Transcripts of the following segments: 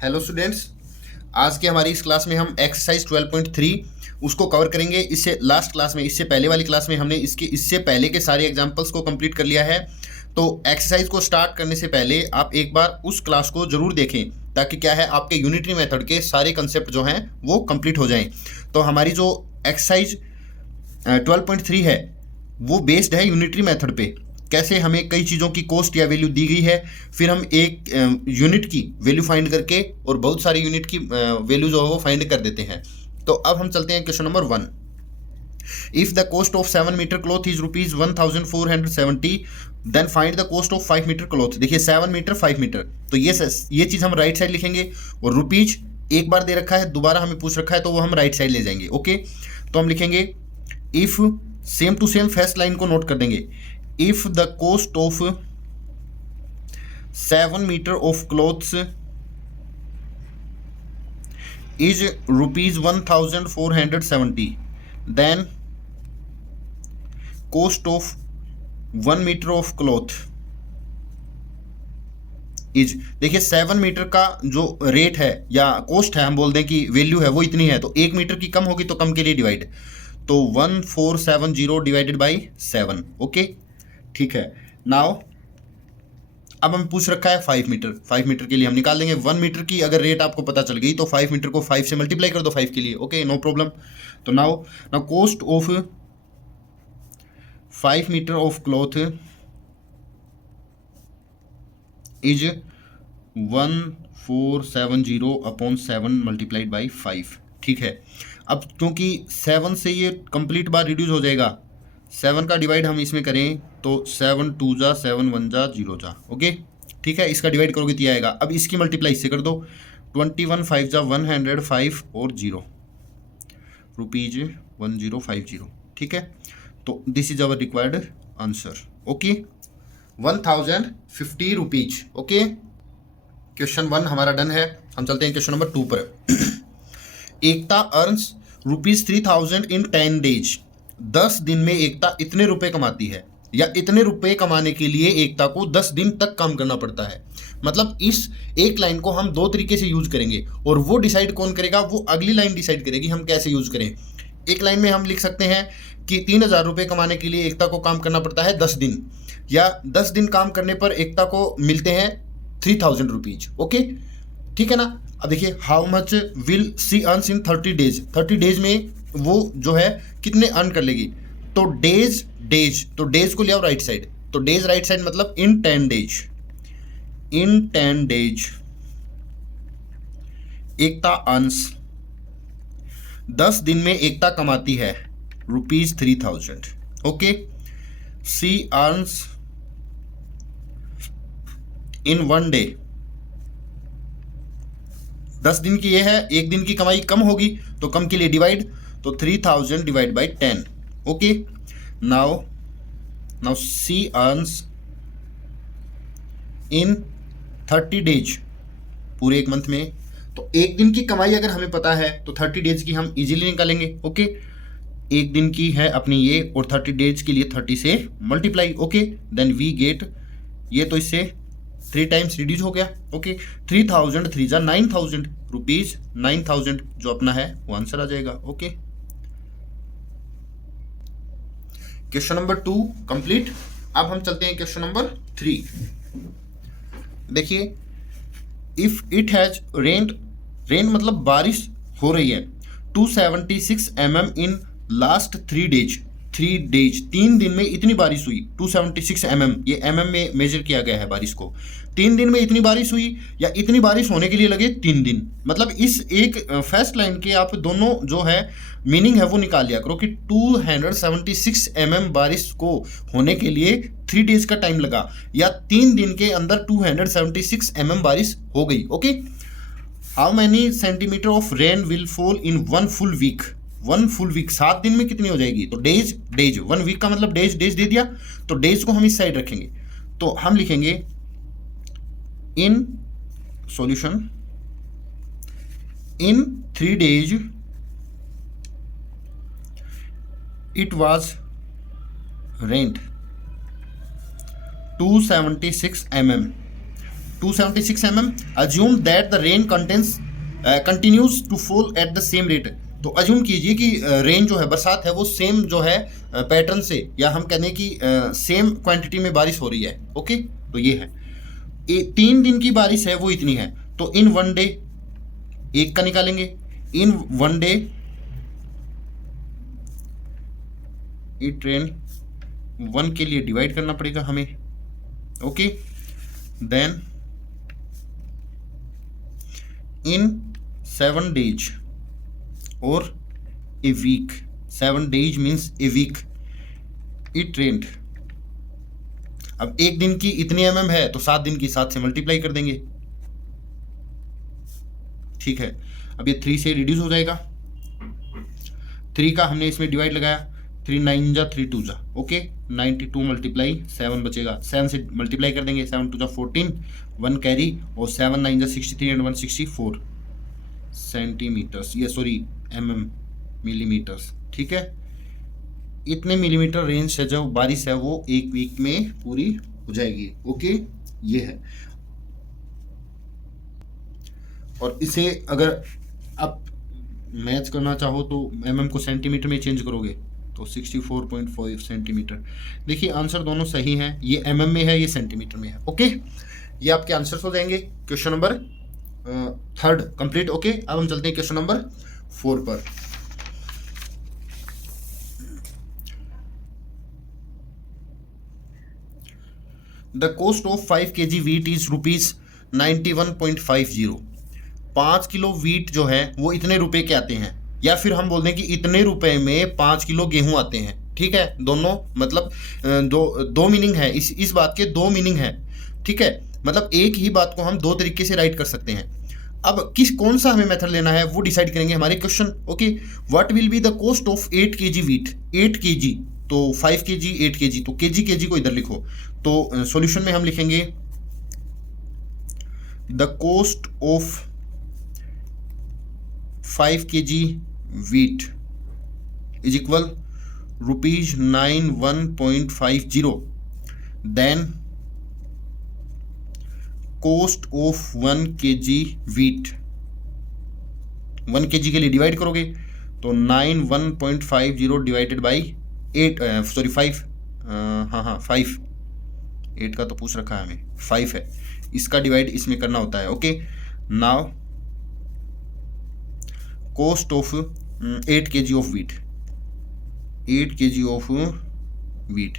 Hello students, आज के हमारी इस क्लास में हम एक्सरसाइज 12.3 उसको कवर करेंगे। इससे लास्ट क्लास में, इससे पहले वाली क्लास में हमने इससे पहले के सारे एग्जांपल्स को कंप्लीट कर लिया है। तो एक्सरसाइज को स्टार्ट करने से पहले आप एक बार उस क्लास को जरूर देखें, ताकि क्या है आपके यूनिटरी मेथड के सारे कंसेप्ट जो हैं वो कंप्लीट हो जाएं। तो हमारी जो एक्सरसाइज 12.3 है वो बेस्ड है यूनिटरी मेथड पे। कैसे हमें कई चीज़ों की कॉस्ट या वैल्यू दी गई है, फिर हम एक यूनिट की वैल्यू फाइंड करके और बहुत सारी यूनिट की वैल्यू जो है वो फाइंड कर देते हैं। तो अब हम चलते हैं question number 1। If the cost of 7 metre cloth is ₹1470, then find the cost of 5 metre cloth. देखिए 7 मीटर 5 मीटर, तो ये चीज़ हम राइट साइड लिखेंगे, और रुपीज एक बार दे रखा है, दोबारा हमें पूछ रखा है, तो वो हम राइट साइड ले जाएंगे। ओके, तो हम लिखेंगे if, same to same first line को नोट कर देंगे। If the cost of 7 meter of clothes is ₹1470, then cost of 1 meter of cloth is, देखिए 7 मीटर का जो रेट है या कॉस्ट है, हम बोल दें कि वैल्यू है वो इतनी है, तो 1 मीटर की कम होगी तो कम के लिए डिवाइड, तो 1470 डिवाइडेड बाई 7। ओके, ठीक है। नाउ अब हम पूछ रखा है 5 मीटर। 5 मीटर के लिए हम निकाल देंगे 1 मीटर की अगर रेट आपको पता चल गई तो 5 मीटर को 5 से मल्टीप्लाई कर दो 5 के लिए। Okay, no problem. तो now cost of 5 metre of cloth is 1470 upon 7 multiplied by 5। ठीक है, अब क्योंकि 7 से ये कंप्लीट बार रिड्यूस हो जाएगा, 7 का डिवाइड हम इसमें करें तो 7 2 जा 7 1 जा 0 जा। ओके, ठीक है, इसका डिवाइड करोगे तो आएगा। अब इसकी मल्टीप्लाई इससे कर दो, 21 5 जा 105 और 0 ₹1050। ठीक है, तो this is our required answer. Okay, 1050 rupees. Okay, question 1 हमारा डन है। हम चलते हैं क्वेश्चन नंबर 2 पर। एकता अर्न्स ₹3000 इन 10 डेज। 10 दिन में एकता इतने रुपए कमाती है, या इतने रुपए कमाने के लिए एकता को 10 दिन तक काम करना पड़ता है। मतलब इस एक लाइन को हम दो तरीके से यूज करेंगे, और वो डिसाइड कौन करेगा, वो अगली लाइन डिसाइड करेगी हम कैसे यूज करें। एक लाइन में हम लिख सकते हैं कि 3000 रुपये कमाने के लिए एकता को काम करना पड़ता है 10 दिन, या 10 दिन काम करने पर एकता को मिलते हैं 3000 रुपीज। ओके, ठीक है ना। अब देखिए how much will see earns in 30 days. 30 days में वो जो है कितने अर्न कर लेगी, तो डेज तो डेज को ले आओ राइट साइड, तो डेज राइट साइड मतलब इन 10 डेज एकता अर्न्स, 10 दिन में एकता कमाती है ₹3000। ओके, सी अर्न्स इन 1 डे, 10 दिन की ये है, एक दिन की कमाई कम होगी तो कम के लिए डिवाइड, तो 3000 divide by 10। Okay, now see earns in 30 days, पूरे एक मंथ में। तो एक दिन की कमाई अगर हमें पता है तो 30 डेज की हम इजीली निकालेंगे। ओके, एक दिन की है अपनी ये, और 30 डेज के लिए 30 से multiply. Okay, then we get, ये तो इससे 3 टाइम्स रिड्यूस हो गया। ओके, 3000 3 जा 9000 रुपीज, 9000 जो अपना है वो आंसर आ जाएगा। Okay, question number 2 complete. अब हम चलते हैं क्वेश्चन नंबर 3। देखिए, इफ इट हैज रेन मतलब बारिश हो रही है 276 mm इन लास्ट 3 डेज। 3 दिन में इतनी बारिश हुई, 276 mm, ये mm में मेजर किया गया है बारिश को। 3 दिन में इतनी बारिश हुई, या इतनी बारिश होने के लिए लगे 3 दिन। मतलब इस एक फर्स्ट लाइन के आप दोनों जो है मीनिंग है वो निकाल लिया करो कि 276 mm बारिश को होने के लिए 3 डेज का टाइम लगा, या 3 दिन के अंदर 276 mm बारिश हो गई। Okay, how many centimetre of rain will fall in 1 full week. 1 full week 7 दिन में कितनी हो जाएगी, तो डेज 1 वीक का मतलब डेज दे दिया, तो डेज को हम इस साइड रखेंगे, तो हम लिखेंगे in solution in 3 days it was rained 276 mm 276 mm. Assume that the rain continues to fall at the same rate. तो अज्यूम कीजिए कि रेन जो है, बरसात है, वो सेम जो है पैटर्न से, या हम कहने की सेम क्वांटिटी में बारिश हो रही है. ओके, तो ये है 3 दिन की बारिश है, वो इतनी है. तो इन वन डे, एक का निकालेंगे, in one day it rain 1 के लिए डिवाइड करना पड़ेगा हमें. ओके, देन इन 7 days और a week, 7 days means a week, it rained. अब एक दिन की इतनी mm है, तो 7 दिन की 7 से मल्टीप्लाई कर देंगे. ठीक है, अब ये 3 से रिड्यूस हो जाएगा. 3 का हमने इसमें डिवाइड लगाया, 3 9 जा 3 2 जा. ओके, 92 मल्टीप्लाई 7 बचेगा, 7 से मल्टीप्लाई कर देंगे, 7 2 जा 14, 1 कैरी, और 7 9 जा 63 एंड 164 सेंटीमीटर्स, ये सॉरी मिलीमीटर्स. ठीक है, इतने मिलीमीटर रेंज से जो बारिश है वो एक वीक में पूरी हो जाएगी. ओके, ये है. और इसे अगर आप मैच करना चाहो तो को सेंटीमीटर में चेंज करोगे तो 64.5 सेंटीमीटर. देखिए आंसर दोनों सही हैं, ये में है, ये सेंटीमीटर में है. ओके, ये आपके आंसर्स हो जाएंगे. Question number 3 complete. ओके, अब हम चलते हैं क्वेश्चन नंबर 4 पर. The cost of 5 kg wheat is ₹91.50. 5 kilo wheat जो है वो इतने रुपए के आते हैं, या फिर हम बोल दें कि इतने रुपए में 5 किलो गेहूं आते हैं. ठीक है, दोनों मतलब दो मीनिंग है इस बात के, 2 मीनिंग है. ठीक है, मतलब एक ही बात को हम 2 तरीके से राइट कर सकते हैं. अब कौन सा हमें मेथड लेना है वो डिसाइड करेंगे हमारे question. Okay, what will be the cost of 8 kg wheat. 8 kg तो 5 kg 8 kg, तो kg को इधर लिखो. तो सॉल्यूशन में हम लिखेंगे the cost of 5 kg wheat is equal ₹91.50. Then cost of 1 kg wheat, 1 kg के लिए डिवाइड करोगे तो 91.50 डिवाइडेड बाई 8, सॉरी 5, हाँ 5, 8 का तो पूछ रखा है हमें, 5 है, इसका डिवाइड इसमें करना होता है. Okay, now cost of 8 kg of wheat, 8 kg of wheat.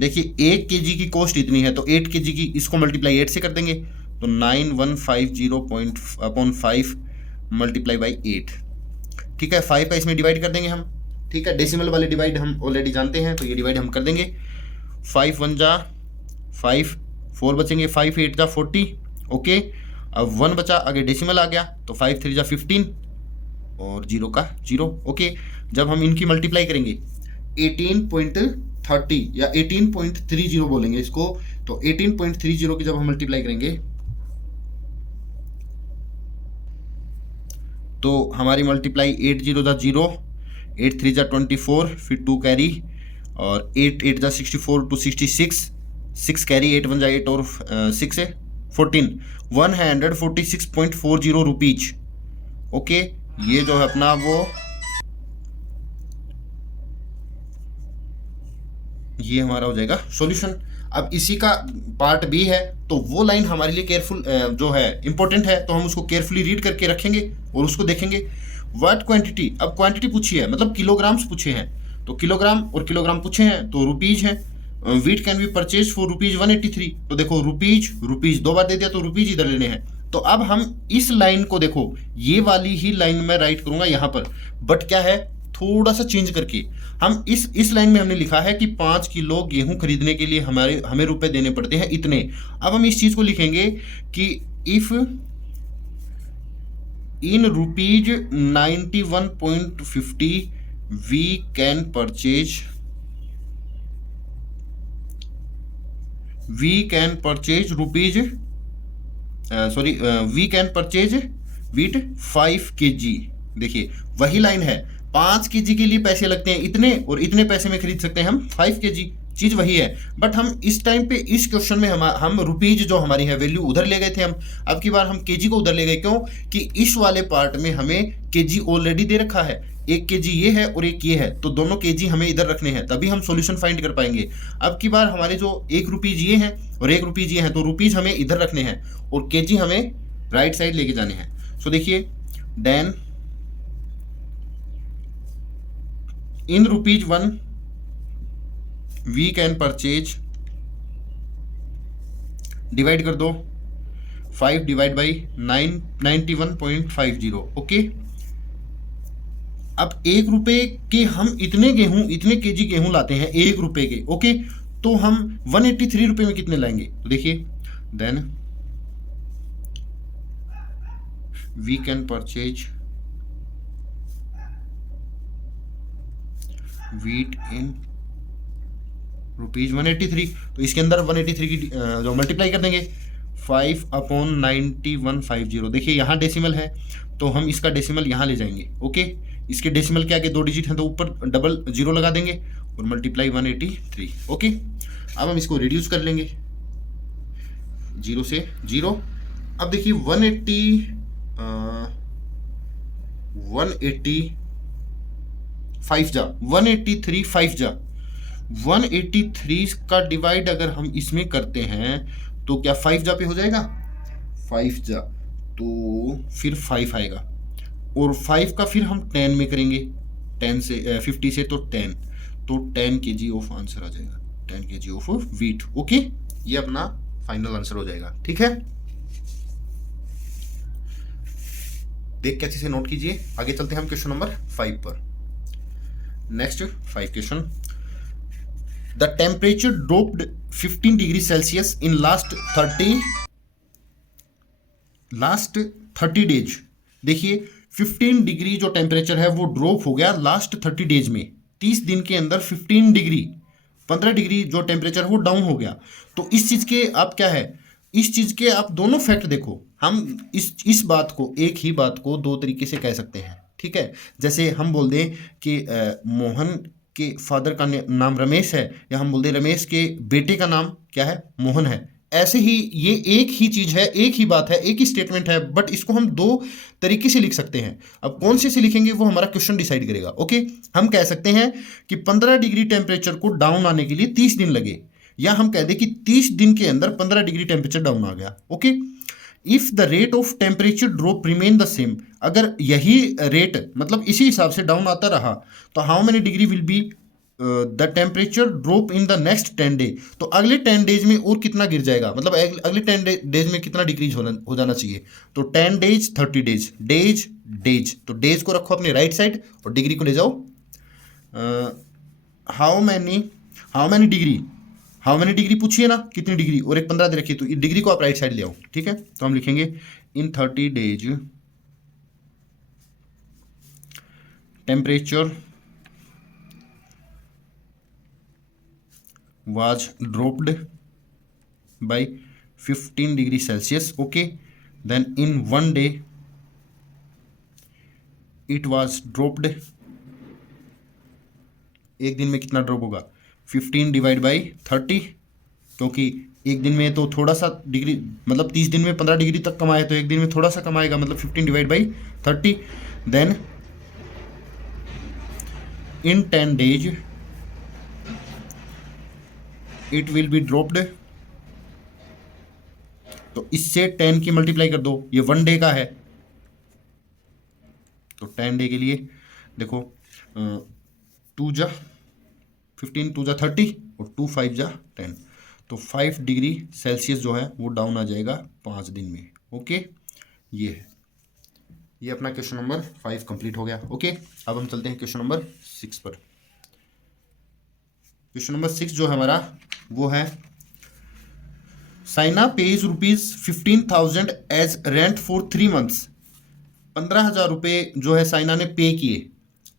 देखिए 1 kg की कॉस्ट इतनी है, तो 8 kg की इसको मल्टीप्लाई 8 से कर देंगे, तो 9150/5 मल्टीप्लाई बाई 8. ठीक है, 5 का इसमें डिवाइड कर देंगे हम. ठीक है, डेसिमल वाले डिवाइड हम ऑलरेडी जानते हैं, तो ये डिवाइड हम कर देंगे. 5 1 जा 5, 4 बचेंगे, 5 8 जा 40. ओके, अब 1 बचा, आगे डेसिमल आ गया, तो 5 3 जा 15 और 0 का 0. ओके, जब हम इनकी मल्टीप्लाई करेंगे 18.30 या 18.30 बोलेंगे इसको, तो 18.30 की जब हम मल्टीप्लाई करेंगे तो हमारी मल्टीप्लाई 8 0 जा 0, 8 3 जा 24, फिर 2 कैरी, और 8 8 जा 64 to 66, 6 कैरी, 8 1 जा 8 और 6 है 14, 146.40 रुपीज. ओके, ये जो है अपना वो, ये हमारा हो जाएगा सॉल्यूशन. अब इसी का पार्ट बी है, तो वो लाइन हमारे लिए केयरफुल जो है इंपॉर्टेंट है, तो हम उसको केयरफुली रीड करके रखेंगे और उसको देखेंगे. व्हाट क्वांटिटी, अब क्वांटिटी पूछी है, मतलब किलोग्राम्स पूछे हैं, तो किलोग्राम और किलोग्राम पूछे हैं तो रुपीज है. Wheat can be purchase for ₹183, तो देखो रुपीज 2 बार दे दिया, तो रुपीज इधर लेने हैं. तो अब हम इस लाइन को देखो, ये वाली ही लाइन में राइट करूंगा यहाँ पर, बट क्या है थोड़ा सा चेंज करके. हम इस लाइन में हमने लिखा है कि 5 किलो गेहूं खरीदने के लिए हमें रुपए देने पड़ते हैं इतने. अब हम इस चीज को लिखेंगे कि if in ₹91.50 we can purchase wheat 5 kg. देखिए वही लाइन है, 5 kg के लिए पैसे लगते हैं इतने, और इतने पैसे में खरीद सकते हैं हम 5 kg. चीज़ वही है, बट हम इस टाइम पे इस क्वेश्चन में हम रुपीज जो हमारी है वैल्यू उधर ले गए थे, हम अब की बार हम केजी को उधर ले गए। क्यों? कि इस वाले पार्ट में हमें केजी ऑलरेडी दे रखा है, 1 केजी ये है और 1 ये है, तो दोनों केजी हमें इधर रखने हैं, तभी हम सॉल्यूशन फाइंड कर पाएंगे। अब की बार हमारे जो 1 रुपीज ये हैं और 1 रुपीज ये हैं, तो रुपीज हमें इधर रखने हैं और केजी हमें राइट साइड लेके जाने हैं। सो देखिए, then in ₹1 we can purchase, divide कर दो 5 डिवाइड बाई 91.50। ओके, अब 1 रुपए के हम इतने केजी गेहूं लाते हैं 1 रुपए के। ओके, तो हम 183 रुपए में कितने लाएंगे? तो देखिए, then we can purchase wheat in ₹183। तो इसके अंदर 183 की जो मल्टीप्लाई कर देंगे 5/9150। देखिए यहाँ डेसिमल है, तो हम इसका डेसिमल यहाँ ले जाएंगे। ओके, इसके डेसिमल के आगे 2 डिजिट हैं, तो ऊपर डबल जीरो लगा देंगे और मल्टीप्लाई 183। ओके, अब हम इसको रिड्यूस कर लेंगे 0 से 0। अब देखिए 183 5 जा 183 का डिवाइड अगर हम इसमें करते हैं तो क्या 5 जा पे हो जाएगा? 5 जा तो फिर 5 आएगा, और 5 का फिर हम 10 में करेंगे, 10 से 50 से तो 10 kg ऑफ आंसर आ जाएगा, 10 kg ऑफ वीट। ओके, ये अपना फाइनल आंसर हो जाएगा। ठीक है, देख के अच्छे से नोट कीजिए। आगे चलते हैं हम क्वेश्चन नंबर 5 पर। Next 5 question, the temperature dropped 15 degree Celsius in last 30 days. देखिए 15 डिग्री जो टेम्परेचर है वो ड्रॉप हो गया लास्ट 30 डेज में, 30 दिन के अंदर 15 डिग्री जो टेम्परेचर वो डाउन हो गया। तो इस चीज़ के आप क्या है, इस चीज़ के आप दोनों फैक्ट देखो। हम इस बात को, एक ही बात को 2 तरीके से कह सकते हैं। ठीक है, जैसे हम बोल दें कि मोहन के फादर का नाम रमेश है, या हम बोल दें रमेश के बेटे का नाम क्या है? मोहन है। ऐसे ही ये एक ही चीज़ है, एक ही बात है, एक ही स्टेटमेंट है, बट इसको हम 2 तरीके से लिख सकते हैं। अब कौन से लिखेंगे वो हमारा क्वेश्चन डिसाइड करेगा। ओके, हम कह सकते हैं कि 15 डिग्री टेम्परेचर को डाउन आने के लिए 30 दिन लगे, या हम कह दें कि 30 दिन के अंदर 15 डिग्री टेम्परेचर डाउन आ गया। Okay, if the rate of temperature drop remain the same, अगर यही रेट मतलब इसी हिसाब से डाउन आता रहा, तो how many degree will be the temperature drop in the next 10 day. तो अगले 10 डेज में और कितना गिर जाएगा, मतलब अगले 10 डेज में कितना डिक्रीज हो जाना चाहिए। तो 10 डेज 30 डेज, डेज तो डेज को रखो अपने राइट साइड और डिग्री को ले जाओ। हाउ मैनी डिग्री पूछिए ना, कितनी डिग्री, और एक 15 दे रखिए, तो डिग्री को आप राइट साइड ले आओ। ठीक है, तो हम लिखेंगे इन 30 days temperature was dropped by 15 degree Celsius. Okay, then in 1 day it was dropped, एक दिन में कितना ड्रॉप होगा? 15 डिवाइड बाई 30, क्योंकि एक दिन में तो थोड़ा सा डिग्री, मतलब 30 दिन में 15 डिग्री तक कमाए, तो एक दिन में थोड़ा सा कमाएगा, मतलब 15 divide by 30। Then in 10 days it will be dropped, तो इससे 10 की मल्टीप्लाई कर दो, ये 1 डे का है, तो 10 डे के लिए देखो 2 जा 15, 2 जा 30 और 2 5 जा 10, तो 5 डिग्री सेल्सियस जो है वो डाउन आ जाएगा 5 दिन में। ओके, ये है, ये अपना क्वेश्चन नंबर 5 कंप्लीट हो गया। ओके, अब हम चलते हैं क्वेश्चन नंबर 6 पर। क्वेश्चन नंबर 6 जो है हमारा वो है, Saina pays ₹15,000 as rent for 3 months। 15,000 रुपये जो है साइना ने पे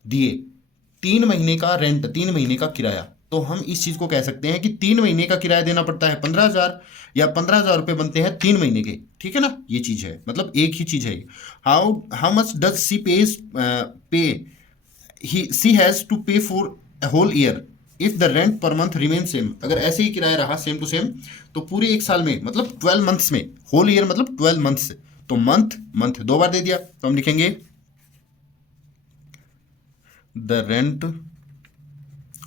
दिए 3 महीने का रेंट, 3 महीने का किराया। तो हम इस चीज़ को कह सकते हैं कि 3 महीने का किराया देना पड़ता है 15,000, या 15,000 रुपये बनते हैं 3 महीने के। ठीक है ना, ये चीज़ है, मतलब एक ही चीज़ है। How much does C C has to pay for whole year if the rent per month remain same, अगर ऐसे ही किराया रहा सेम टू सेम, तो पूरे एक साल में मतलब 12 मंथ्स में, होल ईयर मतलब 12 मंथ्स, तो मंथ मंथ दो बार दे दिया, तो हम लिखेंगे द रेंट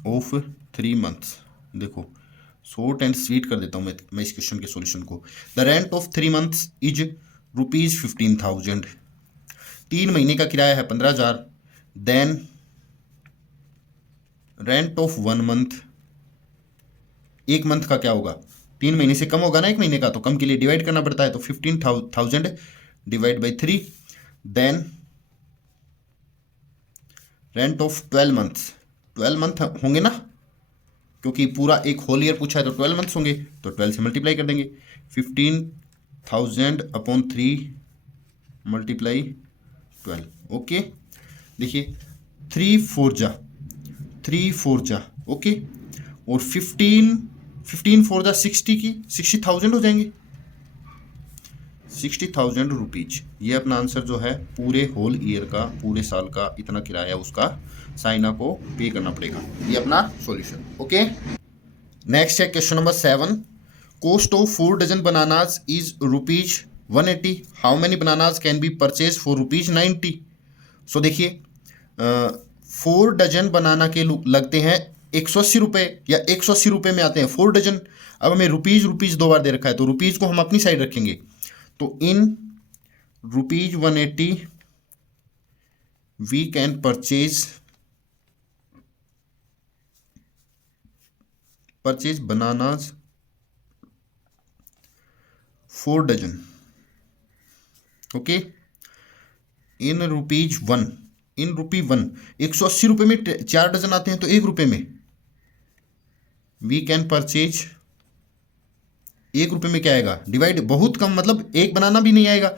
ऑफ 3 मंथ्स। देखो शॉर्ट एंड स्वीट कर देता हूँ मैं इस क्वेश्चन के सॉल्यूशन को। The rent of 3 months is ₹15,000, 3 महीने का किराया है 15,000। देन रेंट ऑफ 1 मंथ, एक मंथ का क्या होगा, 3 महीने से कम होगा ना एक महीने का, तो कम के लिए डिवाइड करना पड़ता है, तो 15,000 divide by 3। Then rent of 12 months, 12 month होंगे ना, क्योंकि पूरा एक होल ईयर पूछा है तो 12 मंथ्स होंगे, तो 12 से मल्टीप्लाई कर देंगे, 15,000 अपॉन 3 मल्टीप्लाई 12। ओके, देखिए 3 4 जा ओके, और 15 4 जा 60 की 60,000 हो जाएंगे, 60,000 रुपीज। ये अपना आंसर जो है पूरे होल ईयर का, पूरे साल का इतना किराया उसका साइना को पे करना पड़ेगा। ये अपना सॉल्यूशन। ओके, नेक्स्ट है question number 7। Cost of 4 dozen bananas is ₹180। How many bananas can be purchase for ₹90। So देखिए 4 डजन बनाना के लगते हैं 180 रुपये, या 180 रुपये में आते हैं 4 डजन। अब हमें रुपीज़ दो बार दे रखा है, तो रुपीज़ को हम अपनी साइड रखेंगे, तो in ₹180 we can purchase bananas 4 dozen. Okay, in ₹1, in ₹1, 180 रुपये में 4 डजन आते हैं, तो ₹1 में वी कैन परचेज, ₹1 में क्या आएगा, डिवाइड बहुत कम, मतलब एक बनाना भी नहीं आएगा,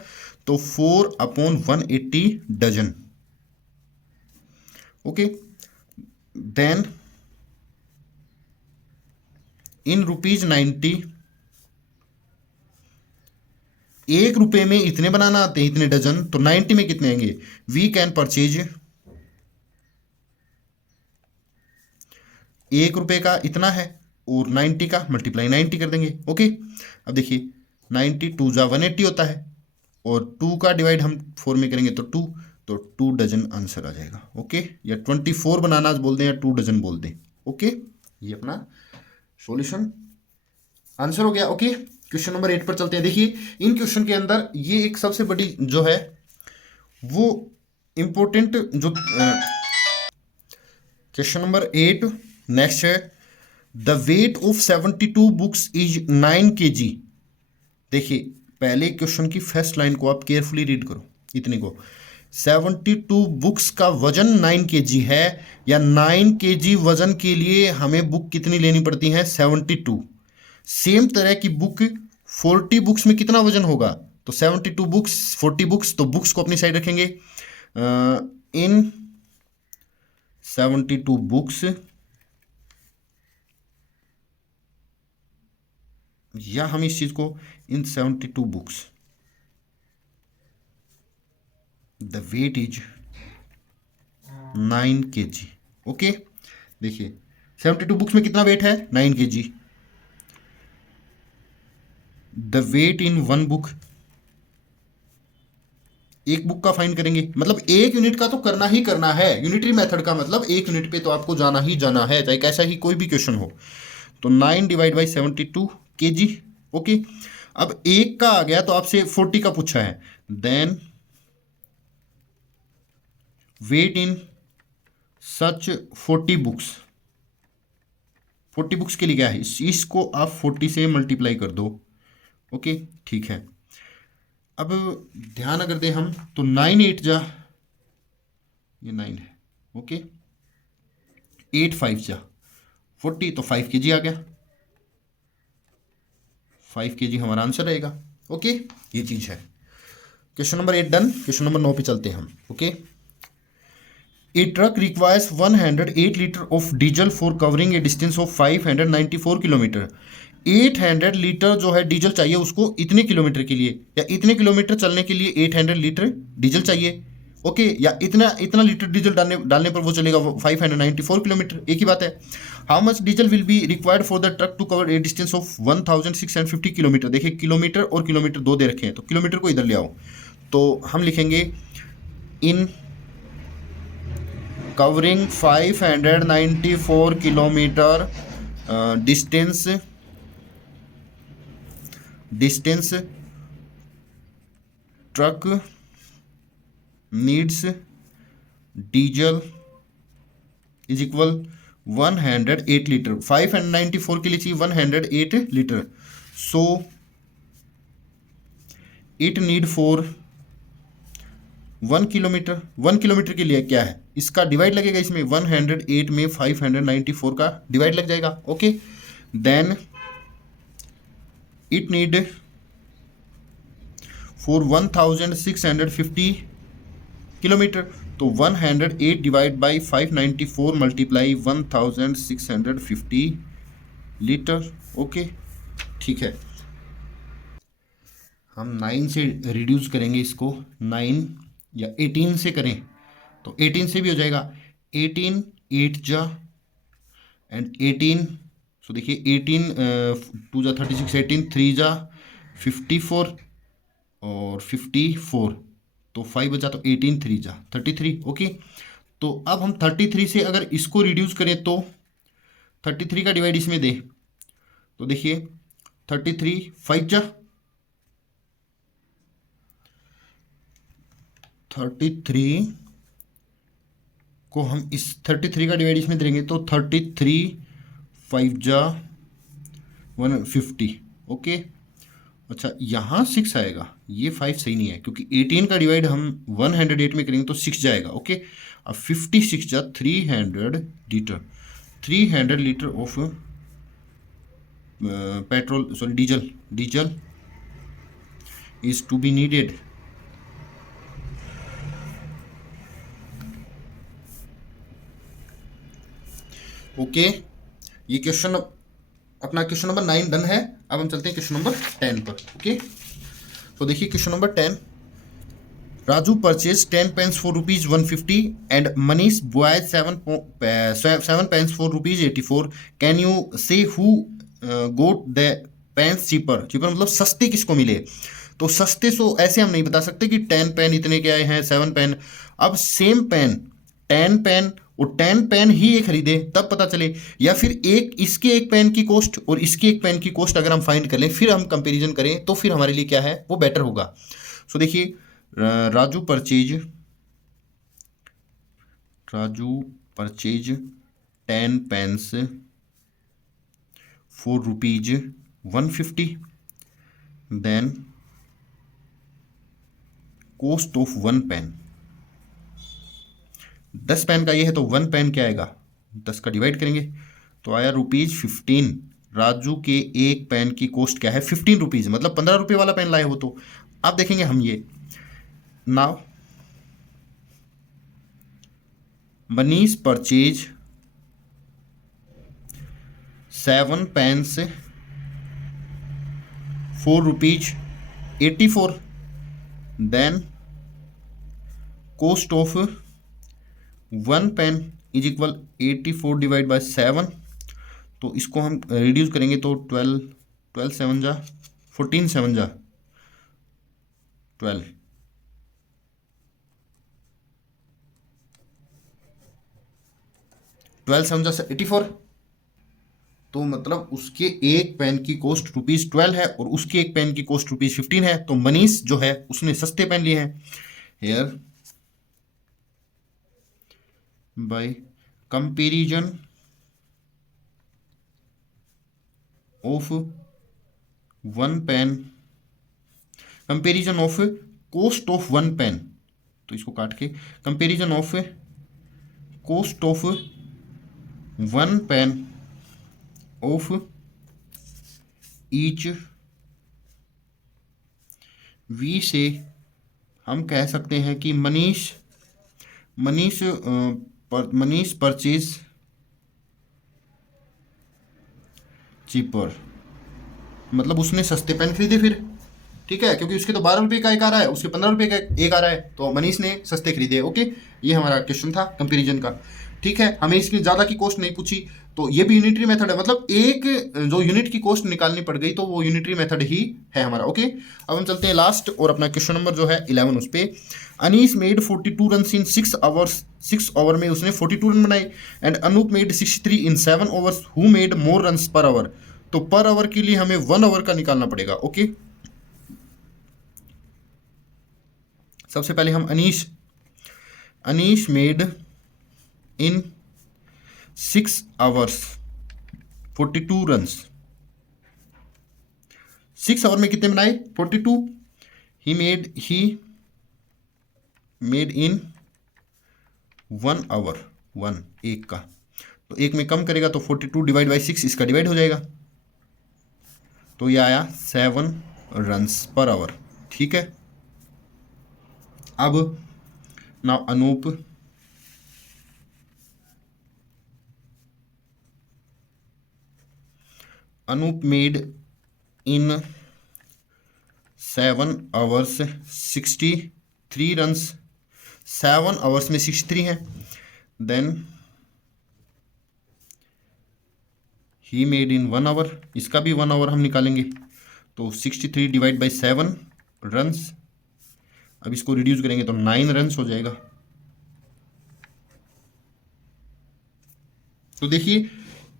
तो 4/180 डजन। ओके, देन इन ₹90, ₹1 में इतने बनाना आते हैं, इतने डजन, तो 90 में कितने आएंगे, वी कैन परचेज ₹1 का इतना है, और 90 का मल्टीप्लाई 90 कर देंगे। ओके, अब देखिए 90 2 जा 180 होता है, और 2 का डिवाइड हम 4 में करेंगे तो 2 डजन आंसर आ जाएगा। ओके, या 24 बनानाज बोल दें या 2 डजन बोल दें। ओके, ये अपना सॉल्यूशन आंसर हो गया। ओके, क्वेश्चन नंबर 8 पर चलते हैं। देखिए इन क्वेश्चन के अंदर ये एक सबसे बड़ी जो है वो इंपॉर्टेंट जो क्वेश्चन नंबर 8 नेक्स्ट है, the weight of 72 books is 9 kg। देखिए पहले क्वेश्चन की फर्स्ट लाइन को आप केयरफुली रीड करो, इतने को 72 बुक्स का वजन 9 kg है, या 9 kg वजन के लिए हमें बुक कितनी लेनी पड़ती है, 72। सेम तरह की बुक 40 बुक्स में कितना वजन होगा, तो 72 बुक्स 40 बुक्स, तो बुक्स को अपनी साइड रखेंगे, इन 72 बुक्स, या हम इस चीज को in 72 books the weight is 9 kg। Okay, देखिए 72 बुक्स में कितना वेट है, 9 kg। The weight in 1 book, एक बुक का फाइंड करेंगे, मतलब 1 यूनिट का तो करना ही करना है, यूनिटरी मेथड का मतलब 1 यूनिट पे तो आपको जाना ही जाना है, चाहे कैसा ही कोई भी क्वेश्चन हो। तो 9 डिवाइड बाई 72 kg। ओके, अब 1 का आ गया तो आपसे 40 का पूछा है, देन वेट इन सच 40 बुक्स, 40 बुक्स के लिए क्या है, इसको आप 40 से मल्टीप्लाई कर दो। ओके, ठीक है, अब ध्यान अगर दें हम तो 9 8 जा, ये 9 है। ओके, 8 5 जा 40, तो 5 kg आ गया, 5 kg हमारा आंसर रहेगा। ओके, ये चीज है। Question number 8 done. Question number 9 पे चलते हैं हम। Okay, A truck requires 108 litre of diesel for covering A distance of 594 kilometre. 800 litre जो है डीजल चाहिए उसको इतने किलोमीटर के लिए, या इतने किलोमीटर चलने के लिए 800 लीटर डीजल चाहिए। ओके, या इतना इतना लीटर डीजल डालने डालने पर वो चलेगा 594 किलोमीटर, एक ही बात है। How much diesel will be required for the truck to cover a distance of 1650 kilometre. देखिए किलोमीटर और किलोमीटर दो दे रखे हैं, तो किलोमीटर को इधर ले आओ, तो हम लिखेंगे इन covering 594 kilometre distance truck needs diesel is equal 108 litre. 594 के लिए चाहिए 108 litre, so it need for 1 kilometre के लिए क्या है, इसका डिवाइड लगेगा, इसमें 108 में 594 का डिवाइड लग जाएगा। Okay, then it need for 1650 kilometre, तो 108 divide by 594 multiply 1650 litre. Okay, ठीक है, हम 9 से रिड्यूस करेंगे इसको, 9 या 18 से करें तो 18 से भी हो जाएगा, 18 8 जा एंड 18, सो देखिए 18 2 जा 36, 18 3 जा 54 और 54, तो 5 बचा, तो 18 3 जा 33। ओके, तो अब हम 33 से अगर इसको रिड्यूस करें तो 33 का डिवाइड इसमें दे, तो देखिए 33 5 जा 33 को हम इस 33 का डिवाइड इसमें देंगे, तो 33 5 जा 150। ओके, अच्छा यहाँ 6 आएगा, ये 5 सही नहीं है क्योंकि 18 का डिवाइड हम 108 में करेंगे तो 6 जाएगा। ओके, अब 56 जा 300 litre, 300 litre of petrol sorry diesel is to be needed. Okay, ये क्वेश्चन अपना क्वेश्चन नंबर 9 डन है। अब हम चलते हैं क्वेश्चन नंबर 10 पर। ओके, तो देखिए question number 10, Raju purchase 10 pens for ₹150 and Manish buys 7 pens for ₹84। Can you say who got the pens cheaper मतलब सस्ते किसको मिले। तो सस्ते सो ऐसे हम नहीं बता सकते कि 10 पेन इतने के आए हैं, 7 पेन। अब सेम पेन 10 पेन और 10 पेन ही ये खरीदे तब पता चले, या फिर इसके एक पेन की कॉस्ट और इसके एक पेन की कॉस्ट अगर हम फाइंड कर लें फिर हम कंपैरिजन करें तो फिर हमारे लिए क्या है वो बेटर होगा। सो देखिए Raju purchase 10 pens for ₹150, then cost of 1 pen, 10 pen का ये है तो 1 पेन क्या आएगा, 10 का डिवाइड करेंगे तो आया ₹15। राजू के एक पेन की कॉस्ट क्या है ₹15, मतलब ₹15 वाला पेन लाए हो। तो अब देखेंगे हम ये now Manish purchase 7 pens for ₹84, then cost of 1 pen is equal 84 divide by 7, तो इसको हम रिड्यूस करेंगे तो 12 7 जा 14 7 जा 12, 12 7 जा 84, तो मतलब उसके एक पेन की कॉस्ट ₹12 है और उसके एक पेन की कॉस्ट ₹15 है। तो मनीष जो है उसने सस्ते पेन लिए हैं। Here by comparison of 1 pen, comparison of cost of 1 pen, तो इसको काट के comparison of cost of 1 pen of each we say हम कह सकते हैं कि मनीष परचेज चीपर, मतलब उसने सस्ते पेन खरीदे फिर ठीक है, क्योंकि उसके तो 12 रुपये का एक आ रहा है, उसके 15 रुपये का एक आ रहा है, तो मनीष ने सस्ते खरीदे। ओके, ये हमारा क्वेश्चन था कंपेरिजन का। ठीक है, हमें इसकी ज़्यादा की कॉस्ट नहीं पूछी, तो ये भी यूनिटरी मेथड है, मतलब एक जो यूनिट की कॉस्ट निकालनी पड़ गई तो वो यूनिटरी मेथड ही है हमारा। ओके, अब हम चलते हैं लास्ट और अपना क्वेश्चन नंबर जो है 11 उस पर। Anees made 42 run in 6 hours, 6 over में उसने 42 रन बनाए। And Anoop made 63 in 7 overs, who made more run per hour. तो पर आवर के लिए हमें 1 आवर का निकालना पड़ेगा। ओके, सबसे पहले हम Anish made in 6 hours 42 runs. 6 hour में कितने बनाए? 42। ही मेड इन 1 आवर, 1 एक का, तो एक में कम करेगा तो 42 डिवाइड बाई 6 इसका डिवाइड हो जाएगा, तो ये आया 7 रन्स पर आवर। ठीक है, अब ना Anoop made in 7 hours 63 runs, 7 hours में 63 है। Then he made in 1 hour, इसका भी 1 आवर हम निकालेंगे, तो 63 डिवाइड बाई 7 रन्स, अब इसको रिड्यूस करेंगे तो 9 रन्स हो जाएगा। तो देखिए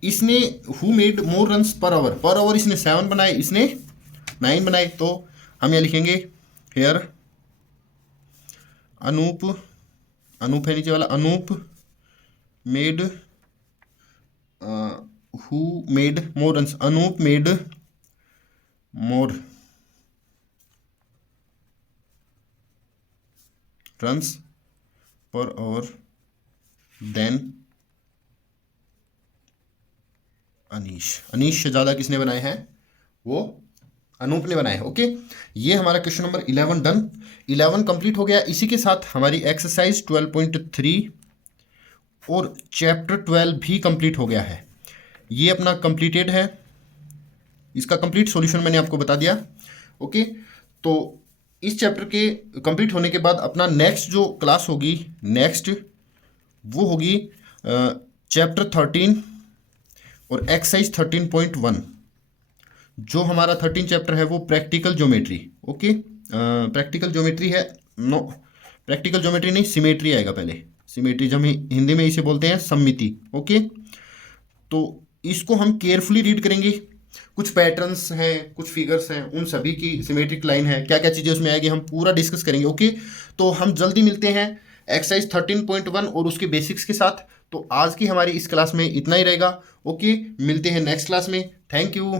इसने who made more runs per our इसने 7 बनाए, इसने 9 बनाए, तो हम यहाँ लिखेंगे हेयर अनूप है नीचे वाला, Anoop made who made more runs, Anoop made more runs per hour then Anish से ज़्यादा किसने बनाए हैं? वो अनूप ने बनाए हैं। ओके, ये हमारा क्वेश्चन नंबर 11 डन, 11 कंप्लीट हो गया। इसी के साथ हमारी एक्सरसाइज 12.3 और चैप्टर 12 भी कंप्लीट हो गया है। ये अपना कंप्लीटेड है, इसका कंप्लीट सॉल्यूशन मैंने आपको बता दिया। ओके, तो इस चैप्टर के कंप्लीट होने के बाद अपना नेक्स्ट जो क्लास होगी नेक्स्ट वो होगी चैप्टर 13 और एक्सरसाइज 13.1। जो हमारा 13 चैप्टर है वो practical geometry. Okay, practical geometry है, नो प्रैक्टिकल ज्योमेट्री नहीं, सिमेट्री आएगा पहले, सिमेट्री जब हम हिंदी में इसे बोलते हैं सममिति। ओके, तो इसको हम केयरफुली रीड करेंगे, कुछ पैटर्न्स हैं, कुछ फिगर्स हैं, उन सभी की सिमेट्रिक लाइन है, क्या क्या चीज़ें उसमें आएगी हम पूरा डिस्कस करेंगे। ओके, तो हम जल्दी मिलते हैं एक्सरसाइज 13.1 और उसके बेसिक्स के साथ। तो आज की हमारी इस क्लास में इतना ही रहेगा। ओके, मिलते हैं नेक्स्ट क्लास में। Thank you.